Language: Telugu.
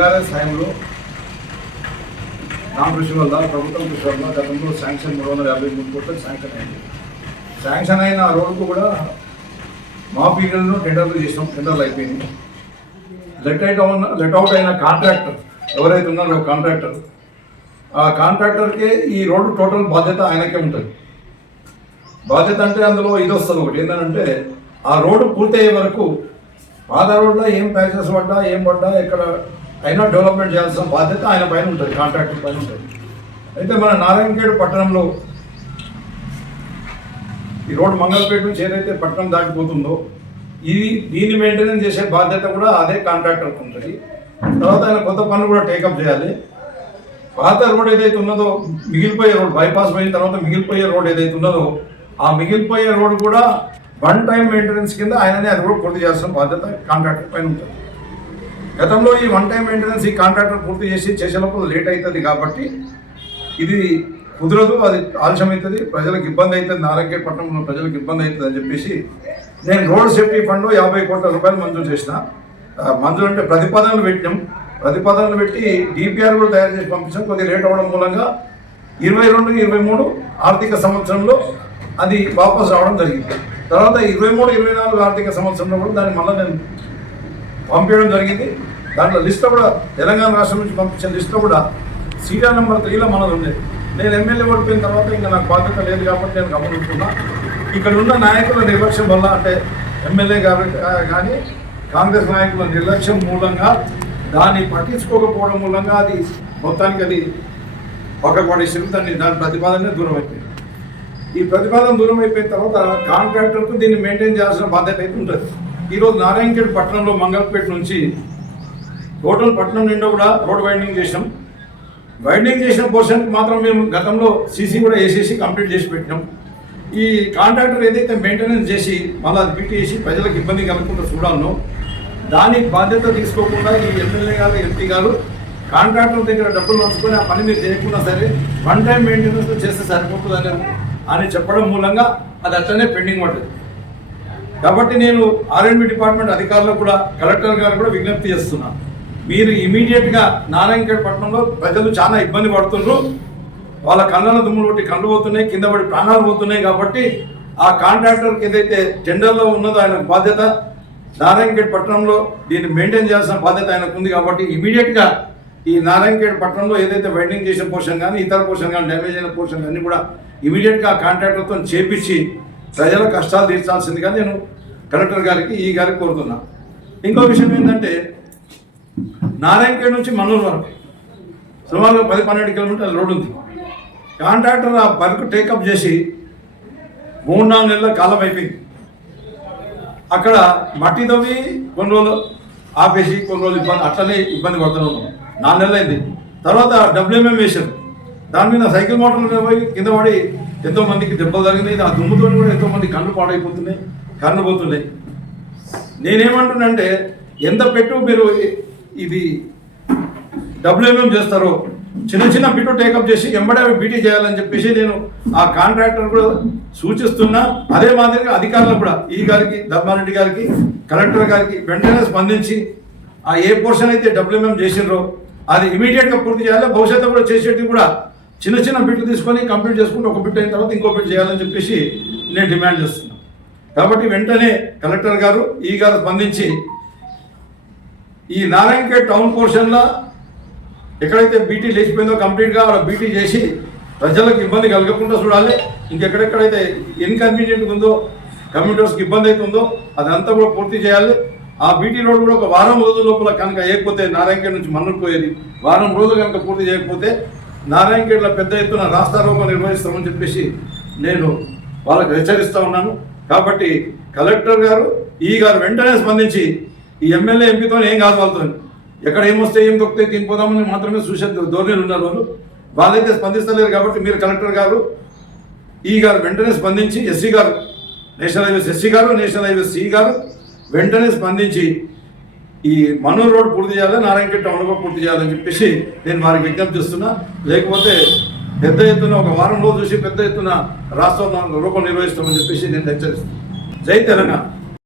టీఆర్ఎస్ హయాంలో నా కృషి వల్ల ప్రభుత్వం కృషి వల్ల గతంలో శాంక్షన్ 353 కోట్లు శాంక్షన్ అయింది. శాంక్షన్ అయిన ఆ రోడ్కు కూడా మా పీరియడ్లో టెండర్లు చేసాం. టెండర్లు అయిపోయింది. లెట్ అవుట్ అయిన కాంట్రాక్టర్ ఎవరైతే ఉన్నారో కాంట్రాక్టర్, ఆ కాంట్రాక్టర్కే ఈ రోడ్డు టోటల్ బాధ్యత ఆయనకే ఉంటుంది. బాధ్యత అంటే అందులో ఇది వస్తుంది ఒకటి ఏంటంటే ఆ రోడ్డు పూర్తయ్యే వరకు పాత రోడ్లో ఏం ప్యాచెస్ పడ్డా ఏం పడ్డా ఎక్కడ అయినా డెవలప్మెంట్ చేయాల్సిన బాధ్యత ఆయన పైన ఉంటుంది, కాంట్రాక్టర్ పైన ఉంటుంది. అయితే మన నారాయణఖేడ్ పట్టణంలో ఈ రోడ్డు మంగళపేట నుంచి ఏదైతే పట్టణం దాటిపోతుందో దీన్ని మెయింటెనెన్స్ చేసే బాధ్యత కూడా అదే కాంట్రాక్టర్కి ఉంటుంది. తర్వాత ఆయన కొత్త పనులు కూడా టేకప్ చేయాలి. పాత రోడ్ ఏదైతే ఉన్నదో మిగిలిపోయే రోడ్ బైపాస్ పోయిన తర్వాత మిగిలిపోయే రోడ్ ఏదైతే ఉన్నదో ఆ మిగిలిపోయే రోడ్ కూడా వన్ టైం మెయింటెనెన్స్ కింద ఆయననే అది కూడా పూర్తి చేయాల్సిన బాధ్యత కాంట్రాక్టర్ పైన ఉంటుంది. గతంలో ఈ వన్ టైం మెయింటెనెన్స్ ఈ కాంట్రాక్టర్ పూర్తి చేసే లోపల లేట్ అవుతుంది కాబట్టి ఇది కుదరదు, అది ఆలస్యం అవుతుంది, ప్రజలకు ఇబ్బంది అవుతుంది, నారాయణఖేడ్ పట్టణంలో ప్రజలకు ఇబ్బంది అవుతుంది అని చెప్పేసి నేను రోడ్ సేఫ్టీ ఫండ్ 50 కోట్ల రూపాయలు మంజూరు చేసిన. మంజూరు అంటే ప్రతిపాదనలు పెట్టినాం. ప్రతిపాదనలు పెట్టి డిపిఆర్ కూడా తయారు చేసి పంపించాం. కొద్దిగా లేట్ అవ్వడం మూలంగా 22-23 ఆర్థిక సంవత్సరంలో అది వాపసు రావడం జరిగింది. తర్వాత 23-24 ఆర్థిక సంవత్సరంలో కూడా దాన్ని మళ్ళీ నేను పంపించడం జరిగింది. దాంట్లో లిస్ట్లో కూడా తెలంగాణ రాష్ట్రం నుంచి పంపించిన లిస్ట్లో కూడా సీరియల్ నెంబర్ 3లో మనది ఉండేది. నేను ఎమ్మెల్యే ఓడిపోయిన తర్వాత ఇంకా నాకు బాధ్యత లేదు కాబట్టి నేను గమనిస్తున్నా. ఇక్కడ ఉన్న నాయకుల నిర్లక్ష్యం వల్ల అంటే ఎమ్మెల్యే కానీ కాంగ్రెస్ నాయకుల నిర్లక్ష్యం మూలంగా దాన్ని పట్టించుకోకపోవడం మూలంగా అది మొత్తానికి అది పక్కకు పడేసి దాని ప్రతిపాదన దూరం అయిపోయింది. ఈ ప్రతిపాదన దూరం అయిపోయిన తర్వాత కాంట్రాక్టర్కు దీన్ని మెయింటైన్ చేయాల్సిన బాధ్యత అయితే ఉంటుంది. ఈరోజు నారాయణఖేడ్ పట్టణంలో మంగళపేట నుంచి టోటల్ పట్టణం నిండా కూడా రోడ్ వైండింగ్ చేసాం. వైండింగ్ చేసిన పోర్షన్కి మాత్రం మేము గతంలో సీసీ కూడా వేసేసి కంప్లీట్ చేసి పెట్టినాం. ఈ కాంట్రాక్టర్ ఏదైతే మెయింటెనెన్స్ చేసి మళ్ళీ అది ఫిట్ చేసి ప్రజలకు ఇబ్బంది కలగకుండా చూడాలనో దానికి బాధ్యత తీసుకోకుండా ఈ ఎమ్మెల్యే గారు ఎంపీ గారు కాంట్రాక్టర్ దగ్గర డబ్బులు పంచుకొని ఆ పని మీరు చేయకుండా సరే వన్ టైం మెయింటెనెన్స్ చేస్తే సరిపోతుంది అని చెప్పడం మూలంగా అది అట్లనే పెండింగ్ పడుతుంది. కాబట్టి నేను ఆర్ఎండ్బి డిపార్ట్మెంట్ అధికారులకు కూడా కలెక్టర్ గారు కూడా విజ్ఞప్తి చేస్తున్నాను. మీరు ఇమీడియట్గా నారాయణఖేడ్ పట్టణంలో ప్రజలు చాలా ఇబ్బంది పడుతున్నారు. వాళ్ళ కళ్ళలో దుమ్ములు కొట్టి కళ్ళు పోతున్నాయి, కింద పడి ప్రాణాలు పోతున్నాయి. కాబట్టి ఆ కాంట్రాక్టర్కి ఏదైతే టెండర్లో ఉన్నదో ఆయన బాధ్యత నారాయణఖేడ్ పట్టణంలో దీన్ని మెయింటైన్ చేయాల్సిన బాధ్యత ఆయనకు ఉంది. కాబట్టి ఇమీడియట్గా ఈ నారాయణఖేడ్ పట్టణంలో ఏదైతే వైండింగ్ చేసిన పోర్షన్ కానీ ఇతర పోర్షన్ కానీ డ్యామేజ్ అయిన పోర్షన్ అన్నీ కూడా ఇమీడియట్గా కాంట్రాక్టర్తో చేపించి ప్రజల కష్టాలు తీర్చాల్సిందిగా నేను కలెక్టర్ గారికి ఈ గారికి కోరుతున్నా. ఇంకో విషయం ఏంటంటే నారాయణఖేడ్ నుంచి మన్నూరు వరకు సుమారుగా 10-12 కిలోమీటర్ల రోడ్డు ఉంది. కాంట్రాక్టర్ ఆ వర్క్ టేకప్ చేసి 3-4 నెలల కాలం అయిపోయింది. అక్కడ మట్టి తవ్వి కొన్ని రోజులు ఆపేసి కొన్ని రోజులు అట్లనే ఇబ్బంది పడుతున్నాం. 4 నెలలు అయింది. తర్వాత WMM వేశారు. దాని మీద సైకిల్ మోటార్లు పోయి కింద పడి ఎంతో మందికి దెబ్బలు జరిగినాయి. ఆ దుమ్ముతో కూడా ఎంతో మంది కళ్ళు పాడైపోతున్నాయి, కన్ను పోతున్నాయి. నేనేమంటున్నానంటే ఎంత పెట్టు మీరు ఇది WMM చేస్తారో చిన్న చిన్న బిట్టు టేకప్ చేసి ఎంబడే బీటీ చేయాలని చెప్పేసి నేను ఆ కాంట్రాక్టర్ కూడా సూచిస్తున్నా. అదే మాదిరిగా అధికారులకు కూడా ఈ గారికి, ధర్మారెడ్డి గారికి, కలెక్టర్ గారికి వెంటనే స్పందించి ఆ ఏ పోర్షన్ అయితే WMM చేసినరో అది ఇమీడియట్గా పూర్తి చేయాలి. భవిష్యత్తు కూడా చేసేటివి కూడా చిన్న చిన్న బిట్లు తీసుకొని కంప్లీట్ చేసుకుంటూ ఒక బిట్ అయిన తర్వాత ఇంకో బిట్ చేయాలని చెప్పేసి నేను డిమాండ్ చేస్తున్నాను. కాబట్టి వెంటనే కలెక్టర్ గారు ఈ గారు స్పందించి ఈ నారాయణఖేడ్ టౌన్ పోర్షన్లో ఎక్కడైతే బీటీ లేచిపోయిందో కంప్లీట్గా అక్కడ బీటీ చేసి ప్రజలకు ఇబ్బంది కలగకుండా చూడాలి. ఇంకెక్కడెక్కడైతే ఇన్కన్వీనియంట్ ఉందో కమ్యూనిటర్స్కి ఇబ్బంది అవుతుందో అదంతా కూడా పూర్తి చేయాలి. ఆ బీటీ రోడ్ కూడా ఒక వారం రోజుల లోపల కనుక వేయకపోతే నారాయణఖేడ్ నుంచి మన్నూరు పోయేది వారం రోజులు కనుక పూర్తి చేయకపోతే నారాయణఖేడ్లో పెద్ద ఎత్తున రాస్తారోకో నిర్వహిస్తామని చెప్పేసి నేను వాళ్ళకి హెచ్చరిస్తూ ఉన్నాను. కాబట్టి కలెక్టర్ గారు ఈ గారు వెంటనే స్పందించి ఈ ఎమ్మెల్యే ఎంపీతో ఏం కాదు వాళ్ళతో ఎక్కడ ఏమొస్తే ఏం తొక్కితే తినిపోదామని మాత్రమే చూసే ధోరణిలు ఉన్నారు. వాళ్ళైతే స్పందిస్తలేరు. కాబట్టి మీరు కలెక్టర్ గారు ఈ గారు వెంటనే స్పందించి ఎస్సీ గారు, నేషనల్ హైవేస్ ఎస్సీ గారు, నేషనల్ హైవేస్ సి గారు వెంటనే స్పందించి ఈ మన్నూరు రోడ్ పూర్తి చేయాలి, నారాయణఖేడ్ టౌన్ కూడా పూర్తి చేయాలని చెప్పేసి నేను వారికి విజ్ఞప్తి చేస్తున్నా. లేకపోతే పెద్ద ఎత్తున ఒక వారం రోజు చూసి పెద్ద ఎత్తున రాష్ట్ర రూపం నిర్వహిస్తామని చెప్పేసి నేను హెచ్చరిస్తున్నాను. జై తెలంగాణ.